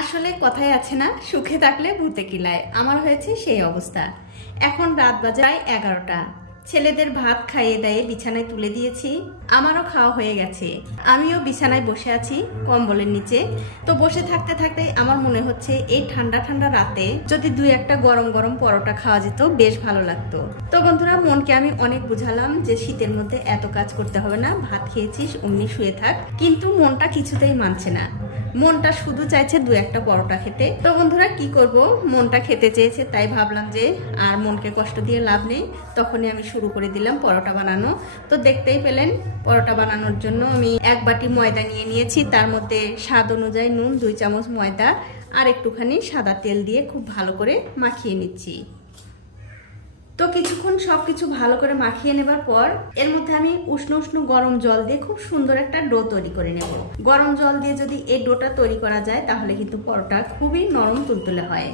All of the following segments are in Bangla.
আসলে কথায় আছে না, সুখে থাকলে ভূতে কিলায়। আমার হয়েছে সেই অবস্থা। এখন রাত বাজায় 11টা। ছেলেদের ভাত খাইয়ে দাইয়ে বিছানায় তুলে দিয়েছি, আমারও খাওয়া হয়ে গেছে। আমিও বিছানায় বসে আছি কম্বলের নিচে। তো বসে থাকতে থাকতে আমার মনে হচ্ছে এই ঠান্ডা ঠান্ডা রাতে যদি দুই একটা গরম গরম পরোটা খাওয়া যেত বেশ ভালো লাগতো। তো বন্ধুরা, মনকে আমি অনেক বুঝালাম যে শীতের মধ্যে এত কাজ করতে হবে না, ভাত খেয়েছিস অমনি শুয়ে থাক। কিন্তু মনটা কিছুতেই মানছে না, মনটা শুধু চাইছে দু একটা পরোটা খেতে। তো বন্ধুরা কি করব, মনটা খেতে চেয়েছে তাই ভাবলাম যে আর মনকে কষ্ট দিয়ে লাভ নেই। তখনই আমি শুরু করে দিলাম পরোটা বানানো। তো দেখতেই পেলেন, পরোটা বানানোর জন্য আমি 1 বাটি ময়দা নিয়ে নিয়েছি। তার মধ্যে স্বাদ অনুযায়ী নুন, 2 চামচ ময়দা আর একটুখানি সাদা তেল দিয়ে খুব ভালো করে মাখিয়ে নিচ্ছি। তো কিছুক্ষণ সবকিছু ভালো করে মাখিয়ে নেবার পর এর মধ্যে আমি উষ্ণ উষ্ণ গরম জল দিয়ে খুব সুন্দর একটা ডো তৈরি করে নেব। গরম জল দিয়ে যদি এই ডোটা তৈরি করা যায় তাহলে কিন্তু পরোটা খুবই নরম তুলতুলে হয়।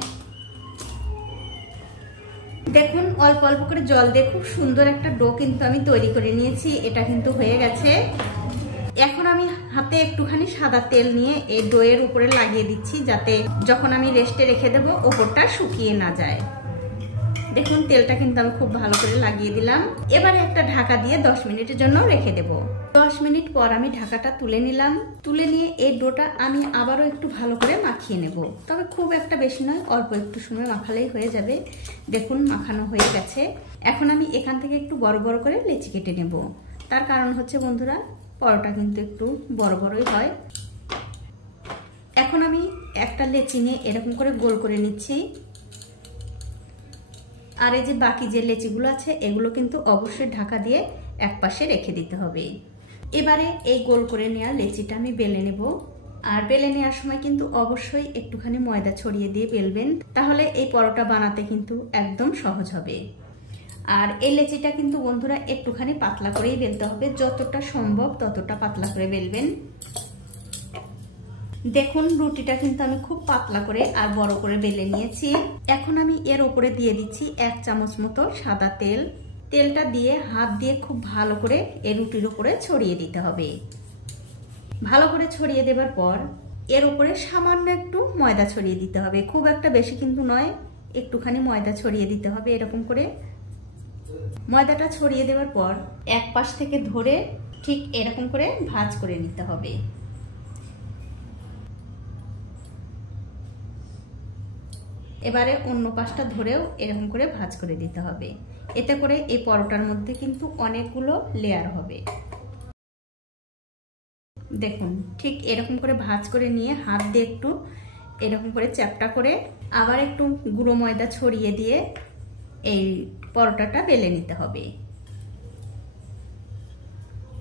দেখুন, অল্প অল্প করে জল দিয়ে খুব সুন্দর একটা ডো কিন্তু আমি তৈরি করে নিয়েছি। এটা কিন্তু হয়ে গেছে। এখন আমি হাতে একটুখানি সাদা তেল নিয়ে এই ডোয়ের উপরে লাগিয়ে দিচ্ছি, যাতে যখন আমি রেস্টে রেখে দেবো ওপরটা শুকিয়ে না যায়। দেখুন, তেলটা কিন্তু আমি খুব ভালো করে লাগিয়ে দিলাম। এবারে একটা ঢাকা দিয়ে 10 মিনিটের জন্য রেখে দেব। 10 মিনিট পর আমি ঢাকাটা তুলে নিলাম। তুলে নিয়ে এই ডোটা আমি আবারও একটু ভালো করে মাখিয়ে নেব। তবে খুব একটা বেশি নয়, অল্প একটু সময় মাখালেই হয়ে যাবে। দেখুন, মাখানো হয়ে গেছে। এখন আমি এখান থেকে একটু বড় বড় করে লেচি কেটে নেব। তার কারণ হচ্ছে বন্ধুরা, পরোটা কিন্তু একটু বড় বড়ই হয়। এখন আমি একটা লেচি নিয়ে এরকম করে গোল করে নিচ্ছি। আর এই যে বাকি যে লেচিগুলো আছে এগুলো কিন্তু অবশ্যই ঢাকা দিয়ে এক পাশে রেখে দিতে হবে। এবারে এই গোল করে নেওয়া লেচিটা আমি বেলে নেব। আর বেলে নেওয়ার সময় কিন্তু অবশ্যই একটুখানি ময়দা ছড়িয়ে দিয়ে বেলবেন, তাহলে এই পরোটা বানাতে কিন্তু একদম সহজ হবে। আর এই লেচিটা কিন্তু বন্ধুরা একটুখানি পাতলা করেই বেলতে হবে, যতটা সম্ভব ততটা পাতলা করে বেলবেন। দেখুন, রুটিটা কিন্তু আমি খুব পাতলা করে আর বড় করে বেলে নিয়েছি। এখন আমি এর উপরে দিয়ে দিচ্ছি 1 চামচ মতো সাদা তেল। তেলটা দিয়ে হাত দিয়ে খুব ভালো করে এই রুটির উপরে ছড়িয়ে দিতে হবে। ভালো করে ছড়িয়ে দেবার পর এর উপরে সামান্য একটু ময়দা ছড়িয়ে দিতে হবে, খুব একটা বেশি কিন্তু নয়, একটুখানি ময়দা ছড়িয়ে দিতে হবে। এরকম করে ময়দাটা ছড়িয়ে দেওয়ার পর এক পাশ থেকে ধরে ঠিক এরকম করে ভাঁজ করে নিতে হবে। এবারে অন্য পাশটা ধরেও এরকম করে ভাঁজ করে দিতে হবে। এতে করে এই পরোটার মধ্যে কিন্তু অনেকগুলো লেয়ার হবে। দেখুন, ঠিক এরকম করে ভাঁজ করে নিয়ে হাত দিয়ে একটু এরকম করে চ্যাপটা করে আবার একটু গুঁড়ো ময়দা ছড়িয়ে দিয়ে এই পরোটাটা বেলে নিতে হবে।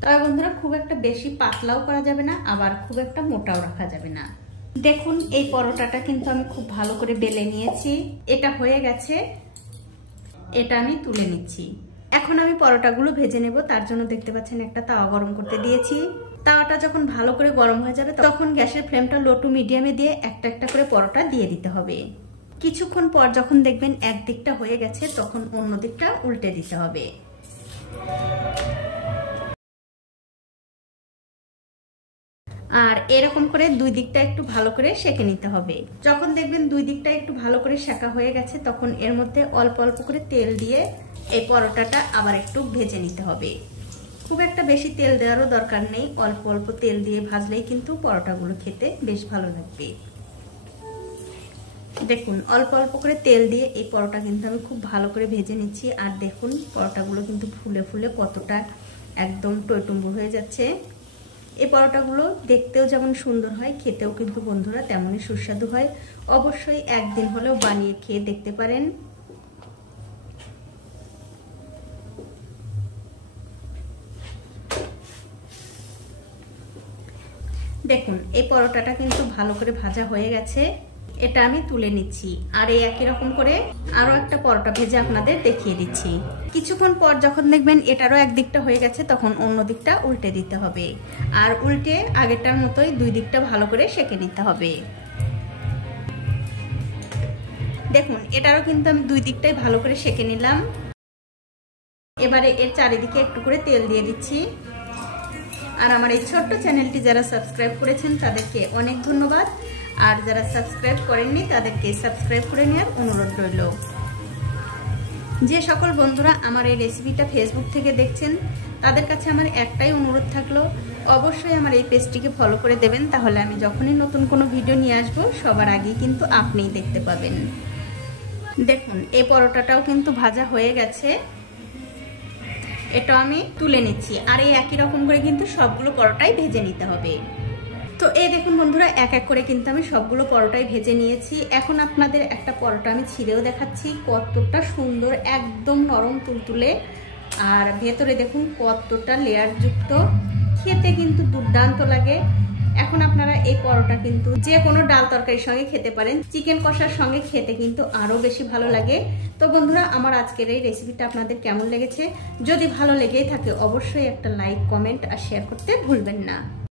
তবে বন্ধুরা, খুব একটা বেশি পাতলাও করা যাবে না, আবার খুব একটা মোটাও রাখা যাবে না। দেখুন, এই পরোটাটা কিন্তু আমি খুব ভালো করে বেলে নিয়েছি। এটা হয়ে গেছে। এটা আমি তুলে নিচ্ছি। এখন আমি পরোটাগুলো ভেজে নেব। তার জন্য দেখতে পাচ্ছেন একটা তাওয়া গরম করতে দিয়েছি। তাওয়াটা যখন ভালো করে গরম হয়ে যাবে তখন গ্যাসের ফ্লেমটা লো টু মিডিয়ামে দিয়ে একটা একটা করে পরোটা দিয়ে দিতে হবে। কিছুক্ষণ পর যখন দেখবেন এক দিকটা হয়ে গেছে তখন অন্য দিকটা উল্টে দিতে হবে। আর এরকম করে দুই দিকটা একটু ভালো করে সেঁকে নিতে হবে। যখন দেখবেন দুই দিকটা একটু ভালো করে সেঁকা হয়ে গেছে তখন এর মধ্যে অল্প অল্প করে তেল দিয়ে এই পরোটাটা আবার একটু ভেজে নিতে হবে। খুব একটা বেশি তেল দেওয়ারও দরকার নেই, অল্প অল্প তেল দিয়ে ভাজলেই কিন্তু পরোটাগুলো খেতে বেশ ভালো লাগবে। দেখুন, অল্প অল্প করে তেল দিয়ে এই পরোটা কিন্তু আমি খুব ভালো করে ভেজে নিচ্ছি। আর দেখুন, পরোটাগুলো কিন্তু ফুলে ফুলে কতটা একদম টইটুম্বুর হয়ে যাচ্ছে। এই পরোটাগুলো দেখতেও যেমন সুন্দর হয়, খেতেও কিন্তু বন্ধুরা তেমনই সুস্বাদু হয়। অবশ্যই একদিন হলেও বানিয়ে খেয়ে দেখতে পারেন। দেখুন, এই পরোটাটা কিন্তু ভালো করে ভাজা হয়ে গেছে। এটা আমি তুলে নিচ্ছি। আর এই একই রকম করে আরো একটা পরোটা ভেজে আপনাদের দেখিয়ে দিচ্ছি। কিছুক্ষণ পর যখন দেখবেন এটারও একদিকটা হয়ে গেছে তখন অন্য দিকটা উল্টে দিতে হবে। আর উল্টে আগেরটার মতোই দুই দিকটা ভালো করে সেঁকে নিতে হবে। দেখুন, এটারও কিন্তু আমি দুই দিকটাই ভালো করে সেঁকে নিলাম। এবারে এর চারিদিকে একটু করে তেল দিয়ে দিচ্ছি। আর আমার এই ছোট্ট চ্যানেলটি যারা সাবস্ক্রাইব করেছেন তাদেরকে অনেক ধন্যবাদ। আর যারা সাবস্ক্রাইব করেননি তাদেরকে সাবস্ক্রাইব করে নেওয়ার অনুরোধ রইল। যে সকল বন্ধুরা আমার এই রেসিপিটা ফেসবুক থেকে দেখছেন তাদের কাছে আমার একটাই অনুরোধ থাকলো, অবশ্যই আমার এই পেজটিকে ফলো করে দেবেন, তাহলে আমি যখনই নতুন কোনো ভিডিও নিয়ে আসবো সবার আগেই কিন্তু আপনিই দেখতে পাবেন। দেখুন এই পরোটাটাও কিন্তু ভাজা হয়ে গেছে, এটা আমি তুলে নিচ্ছি। আর এই একই রকম করে কিন্তু সবগুলো পরোটাই ভেজে নিতে হবে। তো এই দেখুন বন্ধুরা, এক এক করে কিন্তু আমি সবগুলো পরোটাই ভেজে নিয়েছি। এখন আপনাদের একটা পরোটা আমি ছিঁড়েও দেখাচ্ছি, কতটা সুন্দর, একদম নরম তুলতুলে, আর ভেতরে দেখুন কতটা লেয়ার যুক্ত, খেতে কিন্তু দুর্দান্ত লাগে। এখন আপনারা এই পরোটা কিন্তু যে কোনো ডাল তরকারির সঙ্গে খেতে পারেন, চিকেন কষার সঙ্গে খেতে কিন্তু আরো বেশি ভালো লাগে। তো বন্ধুরা, আমার আজকের এই রেসিপিটা আপনাদের কেমন লেগেছে? যদি ভালো লেগেই থাকে অবশ্যই একটা লাইক, কমেন্ট আর শেয়ার করতে ভুলবেন না।